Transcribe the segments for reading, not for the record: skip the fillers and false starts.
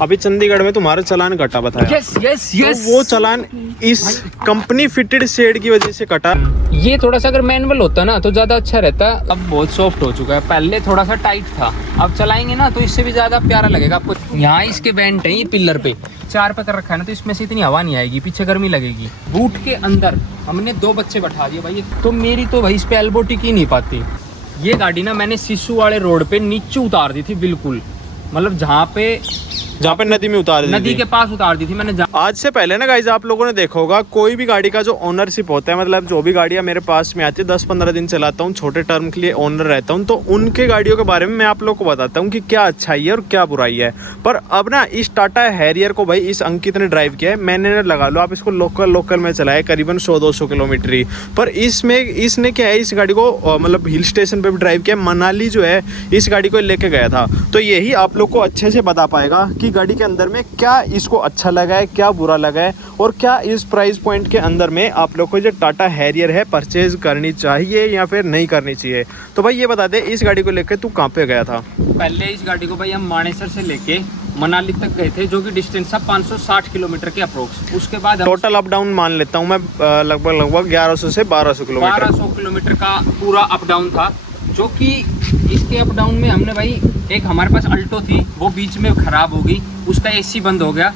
अभी चंडीगढ़ में तुम्हारा चालान कटा बताया। Yes yes yes. तो वो चालान इस कंपनी फिटेड शेड की वजह से कटा। ये थोड़ा सा अगर मैनुअल होता ना तो ज्यादा अच्छा रहता। अब बहुत सॉफ्ट हो चुका है, पहले थोड़ा सा टाइट था। अब चलाएंगे ना तो इससे भी ज्यादा प्यारा लगेगा आपको। यहाँ इसके वेंट है, ये पिलर पे 4 पे कर रखा है ना, तो इसमें से इतनी हवा नहीं आएगी, पीछे गर्मी लगेगी। बूट के अंदर हमने 2 बच्चे बैठा दिए भाई, तो मेरी तो भाई इस पे एल्बो टिक ही नहीं पाती। ये गाड़ी ना मैंने सिसु वाले रोड पे नीचे उतार दी थी, बिल्कुल मतलब जहाँ पे नदी में उतार दी नदी थी। के पास उतार दी थी मैंने। आज से पहले ना गाइस आप लोगों ने देखा होगा, कोई भी गाड़ी का जो ओनरशिप होता है, मतलब जो भी गाड़ियां मेरे पास में आती है 10-15 दिन चलाता हूं, छोटे टर्म के लिए ओनर रहता हूं, तो उनके गाड़ियों के बारे में मैं आप लोग को बताता हूं कि क्या अच्छाई है और क्या बुराई है। पर अब ना इस टाटा हैरियर को भाई इस अंकित ने ड्राइव किया है। मैंने लगा लो आप इसको लोकल में चलाया करीबन 100-200 किलोमीटर ही। पर इसमें इसने क्या है, इस गाड़ी को मतलब हिल स्टेशन पे भी ड्राइव किया। मनाली जो है इस गाड़ी को लेके गया था, तो यही आप लोग को अच्छे से बता पाएगा कि गाड़ी के अंदर में क्या इसको अच्छा लगा है, क्या बुरा लगा है, और क्या इस प्राइस पॉइंट के अंदर में आप लोग को जो टाटा हैरियर है परचेज करनी चाहिए या फिर नहीं करनी चाहिए। तो भाई ये बता दे, इस गाड़ी को लेकर तू कहाँ पे गया था? पहले इस गाड़ी को भाई हम मानेसर से लेके मनाली तक गए थे, जो कि डिस्टेंस था 560 किलोमीटर के अप्रोक्स। उसके बाद टोटल अप डाउन मान लेता हूँ मैं लगभग 1100 से 1200 किलोमीटर 1200 किलोमीटर का पूरा अप डाउन था। जो कि इसके अप डाउन में हमने भाई, एक हमारे पास अल्टो थी, वो बीच में खराब हो गई, उसका एसी बंद हो गया।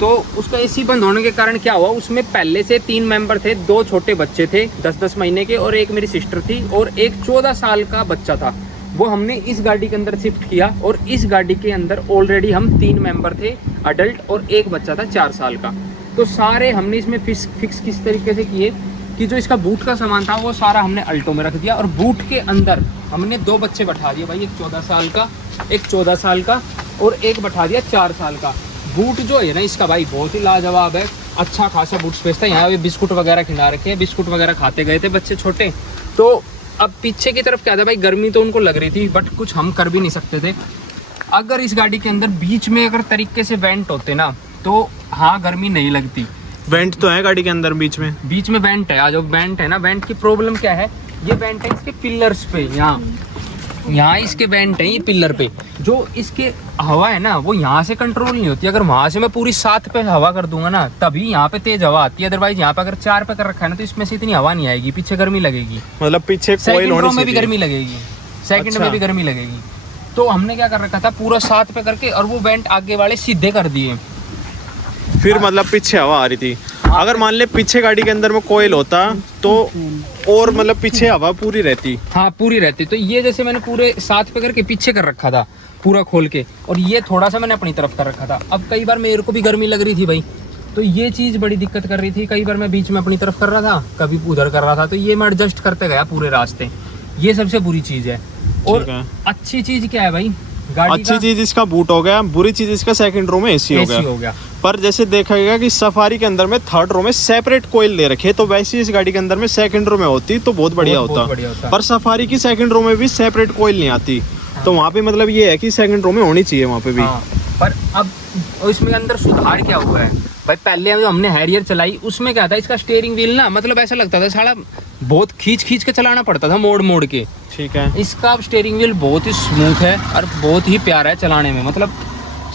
तो उसका एसी बंद होने के कारण क्या हुआ, उसमें पहले से 3 मेंबर थे, 2 छोटे बच्चे थे 10-10 महीने के, और एक मेरी सिस्टर थी, और एक 14 साल का बच्चा था। वो हमने इस गाड़ी के अंदर शिफ्ट किया, और इस गाड़ी के अंदर ऑलरेडी हम 3 मेंबर थे अडल्ट, और एक बच्चा था 4 साल का। तो सारे हमने इसमें फिक्स किस तरीके से किए कि जो इसका बूट का सामान था वो सारा हमने अल्टो में रख दिया, और बूट के अंदर हमने 2 बच्चे बैठा दिए भाई, एक 14 साल का, एक 14 साल का, और एक बैठा दिया 4 साल का। बूट जो है ना इसका भाई बहुत ही लाजवाब है, अच्छा खासा बूट स्पेस था। यहाँ पे बिस्कुट वगैरह खिला रखे हैं, बिस्कुट वगैरह खाते गए थे बच्चे छोटे। तो अब पीछे की तरफ क्या था भाई, गर्मी तो उनको लग रही थी, बट कुछ हम कर भी नहीं सकते थे। अगर इस गाड़ी के अंदर बीच में अगर तरीके से वेंट होते ना, तो हाँ गर्मी नहीं लगती। वेंट तो है गाड़ी के अंदर, बीच में वेंट है। जो वेंट है ना, वेंट की प्रॉब्लम क्या है, ये वेंट है इसके पिलर्स पे, यहाँ इसके वेंट है ये पिलर पे। जो इसके हवा है ना वो यहाँ से कंट्रोल नहीं होती। अगर वहां से मैं पूरी 7 पे हवा कर दूंगा ना, तभी यहाँ पे तेज हवा आती है। अदरवाइज यहाँ पे अगर 4 पे कर रखा है ना, तो इसमें से इतनी हवा नहीं आएगी, पीछे गर्मी लगेगी। मतलब पीछे कोयल होनी में भी गर्मी लगेगी, सेकंड में भी गर्मी लगेगी। तो हमने क्या कर रखा था, पूरा 7 पे करके, और वो वेंट आगे वाले सीधे कर दिए। फिर मतलब पीछे हवा आ रही थी। अगर मान ले पीछे गाड़ी के अंदर में कोयल होता तो और मतलब पीछे हवा पूरी रहती। हाँ पूरी रहती। तो ये जैसे मैंने पूरे 7 पे करके पीछे कर रखा था पूरा खोल के, और ये थोड़ा सा मैंने अपनी तरफ कर रखा था। अब कई बार मेरे को भी गर्मी लग रही थी भाई, तो ये चीज़ बड़ी दिक्कत कर रही थी। कई बार मैं बीच में अपनी तरफ कर रहा था, कभी उधर कर रहा था, तो ये मैं एडजस्ट करते गया पूरे रास्ते। ये सबसे बुरी चीज़ है। और अच्छी चीज़ क्या है भाई, अच्छी चीज इसका बूट हो गया, बुरी चीज इसका सेकंड रो में एसी हो गया। पर जैसे देखा गया कि सफारी के अंदर में 3rd रो में सेपरेट कोयल दे रखे, तो वैसे इस गाड़ी के अंदर में 2nd रो में होती तो बहुत बढ़िया होता। पर सफारी की 2nd रो में भी सेपरेट कोयल नहीं आती। तो वहाँ पे मतलब ये है कि 2nd रो में होनी चाहिए वहाँ पे भी। पर अब इसमें अंदर सुधार क्या हुआ है भाई, पहले जो हमने हैरियर चलाई उसमें क्या था, इसका स्टीयरिंग व्हील ना मतलब ऐसा लगता था साला बहुत खींच के चलाना पड़ता था, मोड़ के। ठीक है, इसका अब स्टीयरिंग व्हील बहुत ही स्मूथ है और बहुत ही प्यारा है चलाने में। मतलब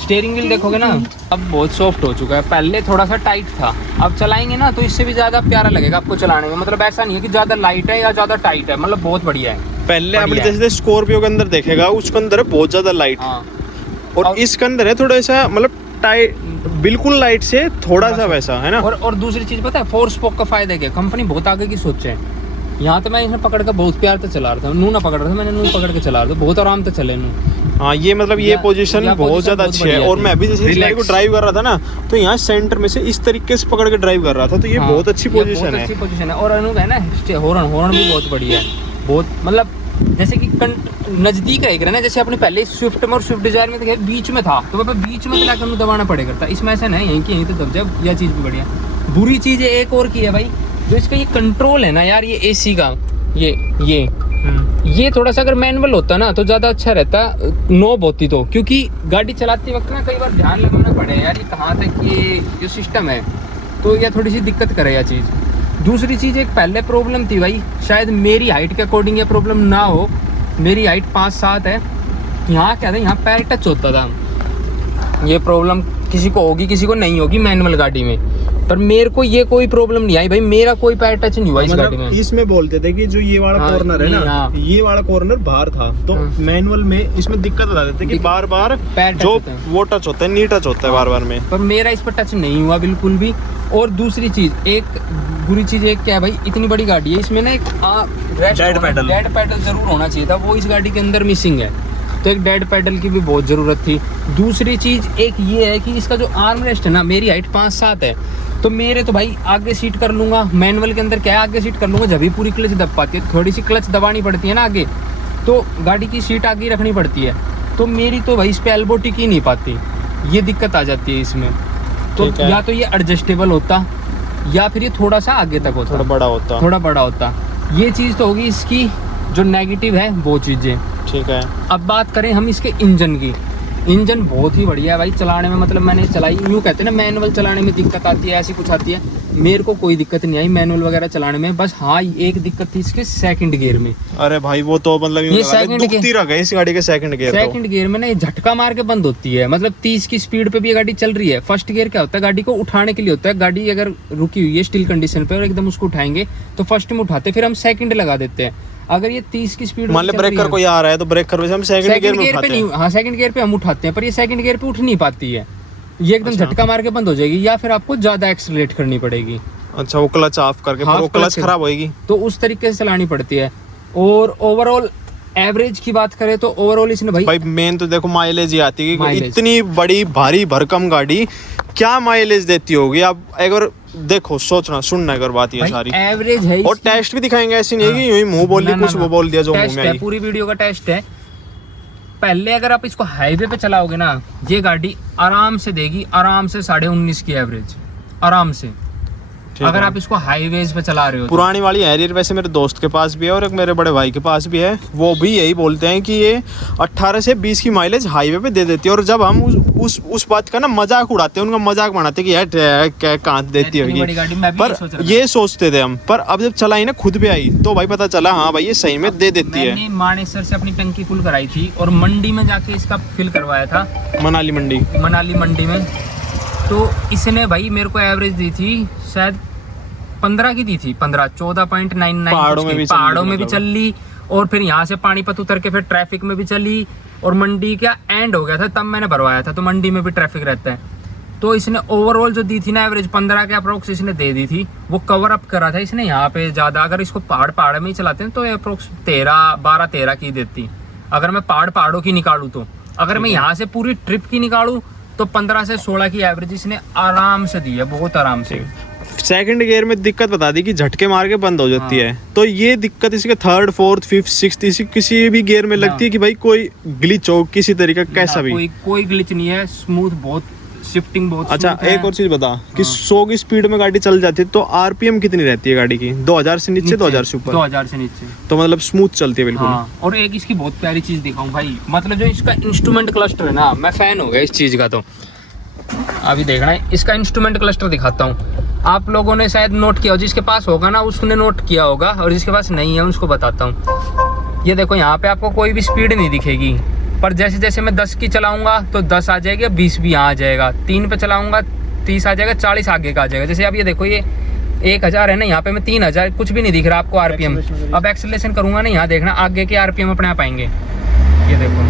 स्टीयरिंग व्हील देखोगे ना, अब बहुत सॉफ्ट हो चुका है, पहले थोड़ा सा टाइट था। अब चलाएंगे ना तो इससे भी ज़्यादा प्यारा लगेगा आपको चलाने में। मतलब ऐसा नहीं है कि ज़्यादा लाइट है या ज़्यादा टाइट है, मतलब बहुत बढ़िया है। पहले आपने जैसे स्कॉर्पियो के अंदर देखेगा, उसके अंदर है बहुत ज़्यादा लाइट, और इसके अंदर है थोड़ा सा मतलब टाइट, बिल्कुल लाइट से थोड़ा सा वैसा है ना। और दूसरी चीज़ पता है, 4 स्पोक का फायदा क्या, कंपनी बहुत आगे की सोचे है। यहाँ तो मैं इसे पकड़ कर बहुत प्यार से चला रहा था, नू ना पकड़ रहा था, मैंने नू पकड़ के चला रहा था, बहुत आराम से चले नू। हाँ ये मतलब ये पोजीशन बहुत ज़्यादा अच्छी है। और मैं अभी जैसे इस गाड़ी को ड्राइव कर रहा था ना, तो यहाँ सेंटर में से इस तरीके से पकड़ के ड्राइव कर रहा था, तो ये बहुत अच्छी पोजीशन है। और अनु है ना, हॉर्न भी बहुत बढ़िया है, बहुत मतलब जैसे कि नजदीक रहेगा ना, जैसे अपने पहले स्विफ्ट में और स्विफ्ट डिजायर में तो बीच में था, तो वहाँ बीच में लाकर दबाना पड़ेगा था। इसमें ऐसा नहीं, यहीं की यहीं तो दब जाए। यह चीज़ भी बढ़िया। बुरी चीज़ एक और की है भाई, जो इसका ये कंट्रोल है ना यार, ये एसी का ये थोड़ा सा अगर मैनुअल होता ना तो ज़्यादा अच्छा रहता, नॉब होती तो। क्योंकि गाड़ी चलाते वक्त ना कई बार ध्यान लगाना पड़े यार, ये कहाँ तक ये जो सिस्टम है, तो यह थोड़ी सी दिक्कत करे यह चीज़। दूसरी चीज़ एक पहले प्रॉब्लम थी भाई, शायद मेरी हाइट के अकॉर्डिंग ये प्रॉब्लम ना हो, मेरी हाइट 5'7" है। यहाँ क्या था, यहाँ पैर टच होता था, ये प्रॉब्लम किसी को होगी, किसी को नहीं होगी मैनुअल गाड़ी में, पर मेरे को ये कोई प्रॉब्लम नहीं आई भाई, मेरा कोई पैर टच नहीं हुआ इस गाड़ी में। इसमें बोलते थे कि जो ये वाला कॉर्नर है ना, ये वाला कॉर्नर बाहर था, तो मैनुअल में इसमें दिक्कत बता देते कि बार बार जो वो टच होता है, नी टच होता है बार बार में, पर मेरा इस पर टच नहीं हुआ बिल्कुल भी। और दूसरी चीज, एक बुरी चीज एक क्या है भाई, इतनी बड़ी गाड़ी है, इसमें ना एक डेड पैडल जरूर होना चाहिए था, वो इस गाड़ी के अंदर मिसिंग है, तो एक डेड पैडल की भी बहुत ज़रूरत थी। दूसरी चीज़ एक ये है कि इसका जो आर्म रेस्ट है ना, मेरी हाइट 5'7" है, तो मेरे तो भाई आगे सीट कर लूँगा, मैनुअल के अंदर क्या है आगे सीट कर लूँगा, जब भी पूरी क्लच दब पाती है, थोड़ी सी क्लच दबानी पड़ती है ना आगे, तो गाड़ी की सीट आगे रखनी पड़ती है, तो मेरी तो भाई इस पर एल्बो टिक ही नहीं पाती, ये दिक्कत आ जाती है इसमें। तो या तो ये एडजस्टेबल होता या फिर ये थोड़ा सा आगे तक होता, थोड़ा बड़ा होता। ये चीज़ तो होगी इसकी जो नेगेटिव है वो चीज़ें। ठीक है, अब बात करें हम इसके इंजन की। इंजन बहुत ही बढ़िया है भाई चलाने में, मतलब मैंने चलाई, यूँ कहते हैं ना मैनुअल चलाने में दिक्कत आती है, ऐसी कुछ आती है, मेरे को कोई दिक्कत नहीं आई मैनुअल वगैरह चलाने में। बस हाँ एक दिक्कत थी इसके सेकंड गियर में। अरे भाई वो तो मतलब ये सेकंड गियर, इस गाड़ी के सेकंड गियर में ना ये झटका मार के बंद होती है, मतलब 30 की स्पीड पे भी ये गाड़ी चल रही है। फर्स्ट गियर क्या होता है, गाड़ी को उठाने के लिए होता है, गाड़ी अगर रुकी हुई है स्टिल कंडीशन पे और एकदम उसको उठाएंगे तो फर्स्ट में उठाते, फिर हम सेकंड लगा देते हैं। अगर ये 30 की स्पीड, मान ले ब्रेकर कोई आ रहा है तो ब्रेकर से हम सेकंड गियर में उठाते हैं। हाँ सेकंड गियर पे हम उठाते हैं, पर ये सेकंड गियर पे उठ नहीं पाती है, ये एकदम झटका मार के बंद हो जाएगी, या फिर आपको ज्यादा एक्सीलरेट करनी पड़ेगी। अच्छा, वो क्लच ऑफ करके, फिर वो क्लच खराब होएगी, तो उस तरीके से चलानी पड़ती है। और ओवरऑल एवरेज की बात करें तो ओवरऑल इसने भाई मेन तो देखो माइलेज ही आती है कि इतनी बड़ी भारी भरकम गाड़ी क्या माइलेज देती होगी। आप एक बार देखो, सोचना, सुनना एक बार बात ये सारी एवरेज है। और टेस्ट भी दिखाएंगे, ऐसी नहीं है कि यूं ही मुंह बोल दिया कुछ वो बोल दिया जो मुंह में आई। पूरी वीडियो का टेस्ट है। पहले अगर आप इसको हाईवे पे चलाओगे ना, ये गाड़ी आराम से देगी, आराम से 19.5 की एवरेज आराम से, अगर आप इसको हाईवेज पे चला रहे हो। पुरानी वाली हैरियर वैसे मेरे दोस्त के पास भी है और एक मेरे बड़े भाई के पास भी है, वो भी यही बोलते हैं कि ये 18 से 20 की माइलेज हाईवे पे दे देती है। और जब हम उस बात का ना मजाक उड़ाते हैं, उनका मजाक बनाते हैं कि यार क्या कहाँ देती होगी, पर ये सोचते थे हम, पर अब जब चलाई ना खुद पे आई तो भाई पता चला हाँ भाई ये सही में दे देती है। मैंने मानेसर से अपनी टंकी फुल कराई थी और मंडी में जाके इसका फिल करवाया था, मनाली मंडी में, तो इसने भाई मेरे को एवरेज दी थी शायद 15 की दी थी, 14.99 पहाड़ों में भी चल ली, और फिर यहाँ से पानीपत उतर के फिर ट्रैफिक में भी चली, और मंडी का एंड हो गया था तब मैंने भरवाया था, तो मंडी में भी ट्रैफिक रहता है। तो इसने ओवरऑल जो दी थी ना एवरेज 15 के अप्रोक्स इसने दे दी थी, वो कवर अप करा था इसने यहाँ पे ज़्यादा। अगर इसको पहाड़ में ही चलाते हैं तो अप्रोक्स 12-13 की देती, अगर मैं पहाड़ों की निकालूँ तो। अगर मैं यहाँ से पूरी ट्रिप की निकालूँ तो 15 से 16 की एवरेज इसने आराम से दी है, बहुत आराम से। सेकंड गियर में दिक्कत बता दी कि झटके मार के बंद हो जाती है, तो ये दिक्कत इसके 3rd, 4th, 5th, 6th किसी भी गियर में लगती है कि भाई कोई ग्लिच हो किसी तरीका कैसा भी? कोई ग्लिच नहीं है, स्मूथ बहुत, शिफ्टिंग बहुत। अच्छा एक और चीज बता कि 100 की स्पीड में गाड़ी चल जाती है तो आरपीएम कितनी रहती है गाड़ी की? 2000 से नीचे, 2000 से ऊपर? 2000 से नीचे, तो मतलब स्मूथ चलती है बिल्कुल। और एक इसकी बहुत प्यारी चीज दिखाऊं भाई, मतलब जो इसका इंस्ट्रूमेंट क्लस्टर है ना, मैं फैन हो गया इस चीज का। तो अभी देखना है इसका इंस्ट्रूमेंट क्लस्टर दिखाता हूँ, आप लोगों ने शायद नोट किया हो, जिसके पास होगा ना उसने नोट किया होगा, और जिसके पास नहीं है उसको बताता हूँ। ये देखो यहाँ पे आपको कोई भी स्पीड नहीं दिखेगी, पर जैसे जैसे मैं 10 की चलाऊंगा तो 10 आ जाएगी, 20 भी यहाँ आ जाएगा, 3 पे चलाऊंगा 30 आ जाएगा, 40 आगे का आ जाएगा। जैसे अब ये देखो ये 1000 है ना, यहाँ पे मैं 3000, कुछ भी नहीं दिख रहा आपको आरपीएम। अब एक्सेलरेशन करूंगा ना, यहाँ देखना आगे के आरपीएम अपने आप आएंगे, ये देखो।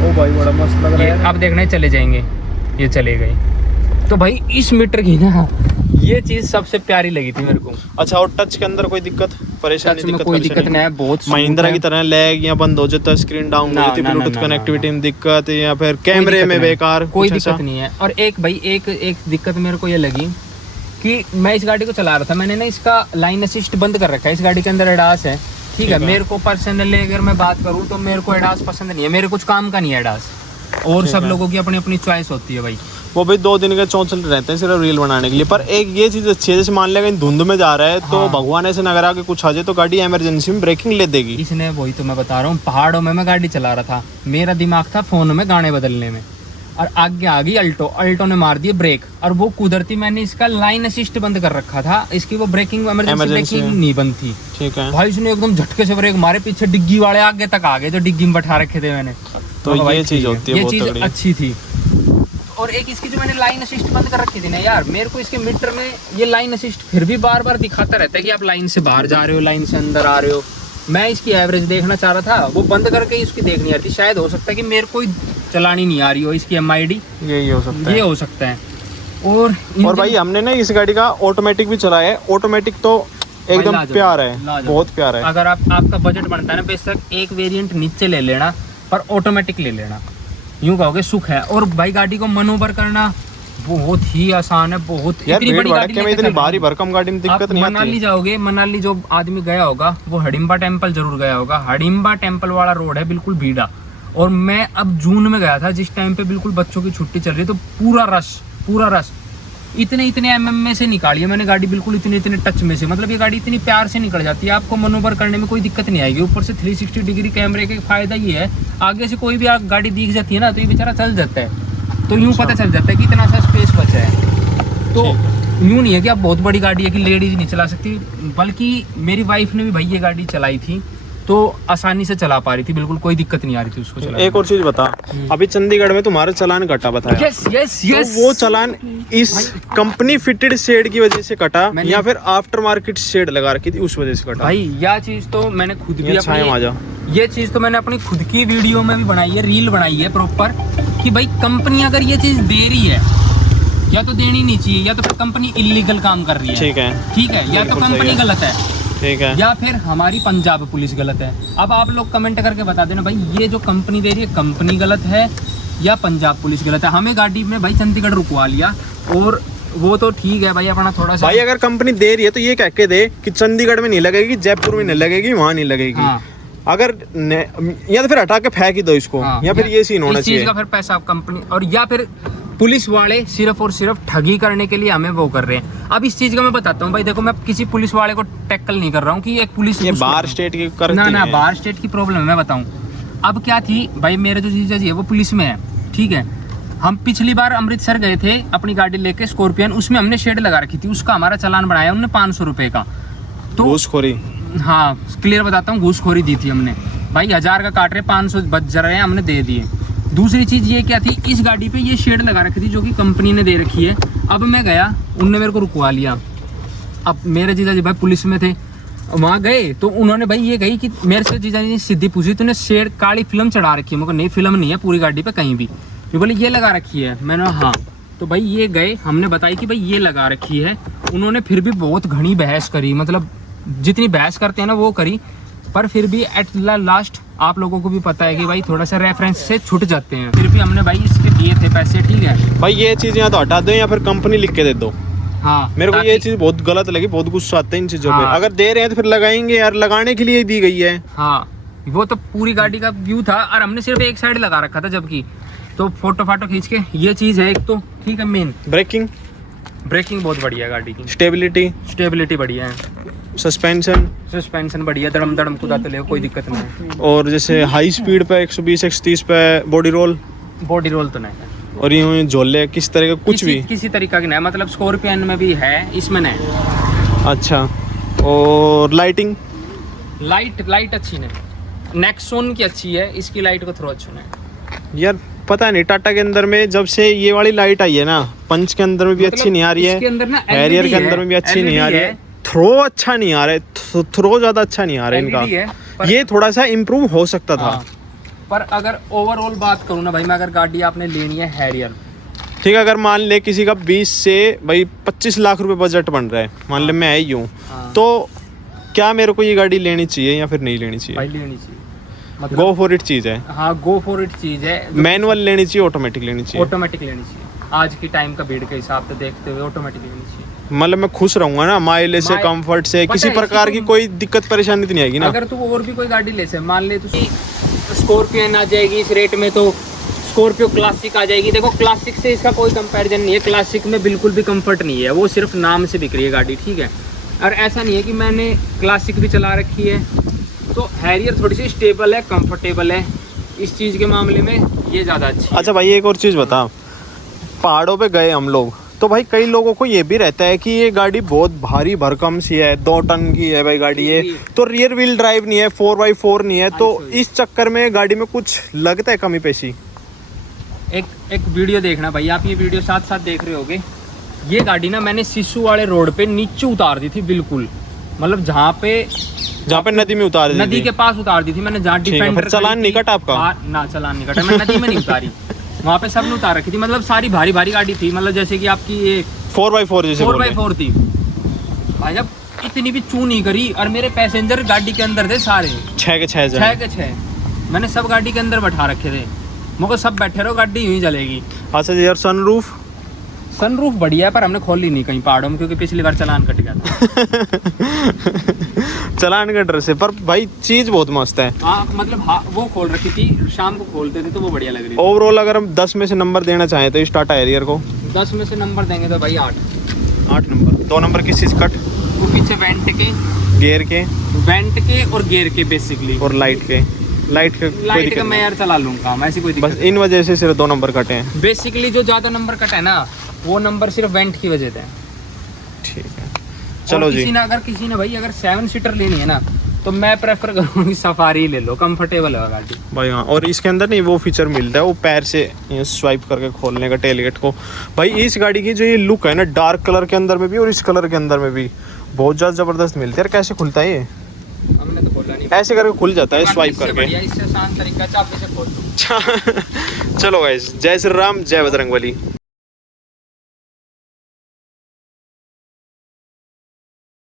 ओ भाई बड़ा मस्त लग रहा है। अब देखना चले जाएंगे, ये चले गए। तो भाई इस मीटर की ना ये चीज सबसे प्यारी लगी थी मेरे को। अच्छा, और टच के अंदर कोई दिक्कत परेशानी? कोई दिक्कत नहीं है, बहुत महिंद्रा की तरह लैग या बंद हो जाता है, स्क्रीन डाउन हो जाती है, ब्लूटूथ कनेक्टिविटी में दिक्कत, या फिर कैमरे में बेकार, कोई दिक्कत नहीं है। और एक भाई एक दिक्कत मेरे को ये लगी कि मैं इस गाड़ी को चला रहा था, मैंने ना इसका लाइन असिस्ट बंद कर रखा है, इस गाड़ी के अंदर एडास है, ठीक है। मेरे को पर्सनली अगर मैं बात करूँ तो मेरे को एडास पसंद नहीं है, मेरे कुछ काम का नहीं है एडास, और सब लोगों की अपनी अपनी चॉइस होती है भाई। वो भी 2 दिन के चौचल रहते हैं सिर्फ रील बनाने के लिए। पर एक ये चीज अच्छी है, जैसे मान लिया कहीं धुंध में जा रहा है तो भगवान ऐसे नगर आके कुछ आ जाए तो गाड़ी इमरजेंसी में ब्रेकिंग ले देगी। इसने, वही तो मैं बता रहा हूँ, पहाड़ों में मैं गाड़ी चला रहा था, मेरा दिमाग था फोन में गाने बदलने में, और आगे आ गई अल्टो ने मार दिए ब्रेक, और वो कुदरती मैंने इसका लाइन असिस्ट बंद कर रखा था, इसकी वो ब्रेकिंग इमरजेंसी ब्रेकिंग नहीं बंद थी, ठीक है भाई। इसने एकदम झटके से ब्रेक मारे, पीछे डिग्गी वाले आगे तक आ गए जो डिग्गी में बैठा रखे थे मैंने, तो ये चीज होती है, ये चीज अच्छी थी। और एक इसकी जो मैंने लाइन असिस्ट बंद कर रखी थी ना यार, मेरे को इसके मीटर में ये लाइन असिस्ट फिर भी बार बार दिखाता रहता है कि आप लाइन से बाहर जा रहे हो, लाइन से अंदर आ रहे हो। मैं इसकी एवरेज देखना चाह रहा था, वो बंद करके इसकी देखनी आती। शायद हो सकता है कि मेरे को चलानी नहीं आ रही हो इसकी MID, यही हो सकता है, ये हो सकता है। और भाई हमने ना इस गाड़ी का ऑटोमेटिक भी चलाया है। ऑटोमेटिक तो एकदम प्यार है, बहुत प्यार है। अगर आपका बजट बनता है ना, बेशक एक वेरिएंट नीचे ले लेना, पर ऑटोमेटिक ले लेना, यूं कहोगे सुख है। और भाई गाड़ी को मनोवर करना बहुत ही आसान है, बहुत। यार इतनी बड़ी गाड़ी में इतनी भारी भरकम गाड़ी में दिक्कत नहीं आती। मनाली जाओगे, मनाली जो आदमी गया होगा वो हडिम्बा टेम्पल जरूर गया होगा। हडिम्बा टेम्पल वाला रोड है बिल्कुल भीड़ा। और मैं अब जून में गया था, जिस टाइम पे बिल्कुल बच्चों की छुट्टी चल रही है, तो पूरा रश इतने mm में से निकाली है मैंने गाड़ी, बिल्कुल इतने टच में से। मतलब ये गाड़ी इतनी प्यार से निकल जाती है, आपको मनोवर करने में कोई दिक्कत नहीं आएगी। ऊपर से 360 डिग्री कैमरे का फायदा ये है, आगे से कोई भी गाड़ी दिख जाती है ना, तो ये बेचारा चल जाता है, तो यूं पता चल जाता है कि इतना सा स्पेस बचा है। तो यूं नहीं है कि आप बहुत बड़ी गाड़ी है कि लेडीज नहीं चला सकती, बल्कि मेरी वाइफ ने भी भाई ये गाड़ी चलाई थी तो आसानी से चला पा रही थी, बिल्कुल कोई दिक्कत नहीं आ रही थी उसको चलाने। एक और चीज बता, अभी चंडीगढ़ में तुम्हारा चालान कटा बताया। यस तो वो चालान इस कंपनी फिटेड शेड की वजह से कटा या फिर आफ्टर मार्केट शेड लगा रखी थी उस वजह से कटा? भाई यह चीज तो मैंने खुद भी अपनी ये चीज तो मैंने अपनी खुद की वीडियो में भी बनाई है, रील बनाई है प्रॉपर, कि भाई कंपनी अगर ये चीज दे रही है या तो देनी नहीं चाहिए, या तो फिर कंपनी इलीगल काम कर रही है। ठीक है, या तो कंपनी गलत है, ठीक है, या फिर हमारी पंजाब पुलिस गलत है। अब आप लोग कमेंट करके बता देना भाई, ये जो कंपनी दे रही है कंपनी गलत है या पंजाब पुलिस गलत है। हमें गाड़ी में भाई चंडीगढ़ रुकवा लिया, और वो तो ठीक है भाई, अपना थोड़ा सा भाई अगर कंपनी दे रही है तो ये कह के दे कि चंडीगढ़ में नहीं लगेगी, जयपुर में नहीं लगेगी, वहाँ नहीं लगेगी। हाँ। अगर या तो फिर हटा के फेंक ही दो इसको। हाँ। या फिर ये सीन होना चाहिए, का फिर पैसा कंपनी, और या फिर पुलिस वाले सिर्फ और सिर्फ ठगी करने के लिए हमें वो कर रहे हैं। अब इस चीज का मैं बताता हूँ भाई, देखो मैं किसी पुलिस वाले को टैकल नहीं कर रहा हूँ कि एक पुलिस ये बाहर स्टेट की करती है। ना बाहर स्टेट की प्रॉब्लम है, मैं बताऊँ। अब क्या थी भाई, मेरे जो जीजा जी है वो पुलिस में है, ठीक है। हम पिछली बार अमृतसर गए थे अपनी गाड़ी लेके स्कॉर्पियन, उसमें हमने शेड लगा रखी थी, उसका हमारा चालान बनाया उन्होंने 500 रुपए का। तो घूसखोरी, हाँ क्लियर बताता हूँ, घूसखोरी दी थी हमने भाई। 1000 का काट रहे, 500 बच रहे हैं, हमने दे दिए। दूसरी चीज़ ये क्या थी, इस गाड़ी पे ये शेड लगा रखी थी जो कि कंपनी ने दे रखी है। अब मैं गया, उनने मेरे को रुकवा लिया। अब मेरे जीजा जी भाई पुलिस में थे, वहाँ गए तो उन्होंने भाई ये कही कि मेरे से जीजा जी ने सीधी पूछी, तूने शेड काली फिल्म चढ़ा रखी है? मेरे को नहीं, फिल्म नहीं है पूरी गाड़ी पे कहीं भी। ये बोले ये लगा रखी है, मैंने हाँ। तो भाई ये गए, हमने बताई कि भाई ये लगा रखी है। उन्होंने फिर भी बहुत घनी बहस करी, मतलब जितनी बहस करते हैं ना वो करी, पर फिर भी एट लास्ट आप लोगों को भी पता है कि भाई थोड़ा सा रेफरेंस से छूट जाते हैं। फिर भी हमने भाई इसके दिए थे पैसे, ठीक है भाई। ये चीज़ यहाँ तो हटा दो या फिर कंपनी लिख के दे दो। हाँ, मेरे को ये चीज़ बहुत गलत लगी, बहुत गुस्सा आता है इन चीज़ों पे। हाँ। अगर दे रहे हैं तो फिर लगाएंगे यार, लगाने के लिए दी गई है। हाँ, वो तो पूरी गाड़ी का व्यू था और हमने सिर्फ एक साइड लगा रखा था, जबकि तो फोटो फाटो खींच के ये चीज़ है एक तो, ठीक है। मेन ब्रेकिंग बहुत बढ़िया है गाड़ी की, स्टेबिलिटी बढ़िया है, सस्पेंशन बढ़िया, दड़म दड़म कुदाते ले, कोई दिक्कत नहीं है। और जैसे हाई स्पीड पे 120-130 पे बॉडी रोल तो नहीं है। और यूं झोले किस तरह का कुछ भी किसी तरीका की नहीं, मतलब स्कॉर्पियन में भी है, इसमें नहीं। अच्छा, और लाइटिंग लाइट अच्छी नहीं, नेक्सॉन की अच्छी है, इसकी लाइट को थोड़ा अच्छा नहीं यार। पता नहीं टाटा के अंदर में जब से ये वाली लाइट आई है ना, पंच के अंदर में भी अच्छी नहीं आ रही है, हैरियर के अंदर में भी अच्छी नहीं आ रही है, थ्रो अच्छा नहीं आ रहा है, थ्रो ज्यादा अच्छा नहीं आ रहा है इनका। ये थोड़ा सा इम्प्रूव हो सकता था। पर अगर ओवरऑल बात करूँ ना भाई, मैं अगर गाड़ी आपने लेनी है हैरियर, ठीक है, अगर मान ले किसी का 20 से भाई 25 लाख रुपए बजट बन रहा है, मान ले मैं ही हूँ, तो क्या मेरे को ये गाड़ी लेनी चाहिए या फिर नहीं लेनी चाहिए? भाई लेनी चाहिए, मतलब गो फॉर इट चीज है। हाँ, गो फॉर इट चीज है। मैनुअल लेनी चाहिए, ऑटोमेटिक लेनी चाहिए? ऑटोमेटिक लेनी चाहिए, आज की टाइम का भीड़ के हिसाब से देखते हुए ऑटोमेटिक लेनी चाहिए। मतलब मैं खुश रहूंगा ना, माइलेज से, कंफर्ट से, किसी प्रकार की कोई दिक्कत परेशानी तो नहीं आएगी ना। अगर तू और भी कोई गाड़ी ले से, मान ले तू स्कॉर्पियन आ जाएगी इस रेट में, तो स्कॉर्पियो क्लासिक आ जाएगी। देखो क्लासिक से इसका कोई कंपैरिजन नहीं है, क्लासिक में बिल्कुल भी कंफर्ट नहीं है, वो सिर्फ नाम से बिक रही है गाड़ी, ठीक है। और ऐसा नहीं है कि मैंने क्लासिक भी चला रखी है, तो हैरियर थोड़ी सी स्टेबल है, कंफर्टेबल है, इस चीज़ के मामले में ये ज़्यादा अच्छी है। अच्छा भाई, एक और चीज़ बता, पहाड़ों पे गए हम लोग, तो भाई कई लोगों को ये भी रहता है कि ये गाड़ी बहुत भारी भरकम सी है, 2 टन की है भाई गाड़ी ये, तो रियर व्हील ड्राइव नहीं है, 4x4 नहीं है, तो इस चक्कर में गाड़ी में कुछ लगता है कमी पेशी? एक वीडियो देखना भाई, आप ये वीडियो साथ साथ देख रहे होगे। ये गाड़ी ना मैंने सिसु वाले रोड पे नीचे उतार दी थी बिल्कुल, मतलब जहाँ पे नदी में उतार दी नदी थी। के पास उतार दी थी मैंने, जहाँ ठीक है, डिफेंडर फिर चालान नहीं कटा आपका? ना चालान नहीं कटा, मैं नदी में नहीं उतारी, वहाँ पे सबने उतार रखी थी, मतलब सारी भारी भारी गाड़ी थी, मतलब जैसे कि आपकी ये 4x4 जैसे 4x4 थी भाई। जब इतनी भी चू नहीं करी, और मेरे पैसेंजर गाड़ी के अंदर थे सारे, 6 के 6 छह के छह, मैंने सब गाड़ी के अंदर बैठा रखे थे, मुझको सब बैठे रहो गाड़ी यूं ही चलेगी। अच्छा जी, यार सनरूफ सनरूफ बढ़िया है, पर हमने खोली नहीं कहीं पहाड़ों में, क्योंकि पिछली बार चालान कट गया था। चलान का डर से, पर भाई चीज बहुत मस्त है। हाँ मतलब हाँ, वो खोल रखी थी, शाम को खोलते थे तो वो बढ़िया लग रही थी। ओवरऑल अगर हम 10 में से नंबर देना चाहें तो इस टाटा हैरियर को 10 में से नंबर देंगे तो भाई 8 नंबर। 2 नंबर किस चीज कट? वो पीछे वेंट के और गियर के बेसिकली, और लाइट के कोई लाइट दिक्कत का मैं नहीं। यार चला लूंगा, मैं ऐसी कोई बस दिक्कत। इन वजह से सिर्फ 2 नंबर कटे हैं। बेसिकली जो ज्यादा नंबर कटा है ना, वो नंबर सिर्फ वेंट की वजह से है। ठीक है, चलो और जी। किसी ने भाई अगर 7 सीटर लेनी है ना, तो मैं प्रेफर करूँगी सफारी ले लो, कंफर्टेबल है गाड़ी भाई हाँ, और इसके अंदर नहीं वो फीचर मिलता है, वो पैर से स्वाइप करके खोलने का टेलगेट को। भाई इस गाड़ी की जो ये लुक है ना, डार्क कलर के अंदर में भी और इस कलर के अंदर में भी बहुत ज़्यादा ज़बरदस्त मिलती है। यार कैसे खुलता है ये? हमने तो खोला नहीं, ऐसे करके खुल जाता है स्वाइप इससे करके। बढ़िया, इससे आसान तरीका चाबी से खोल दो। चलो गाइस, जय श्री राम, जय बजरंगबली।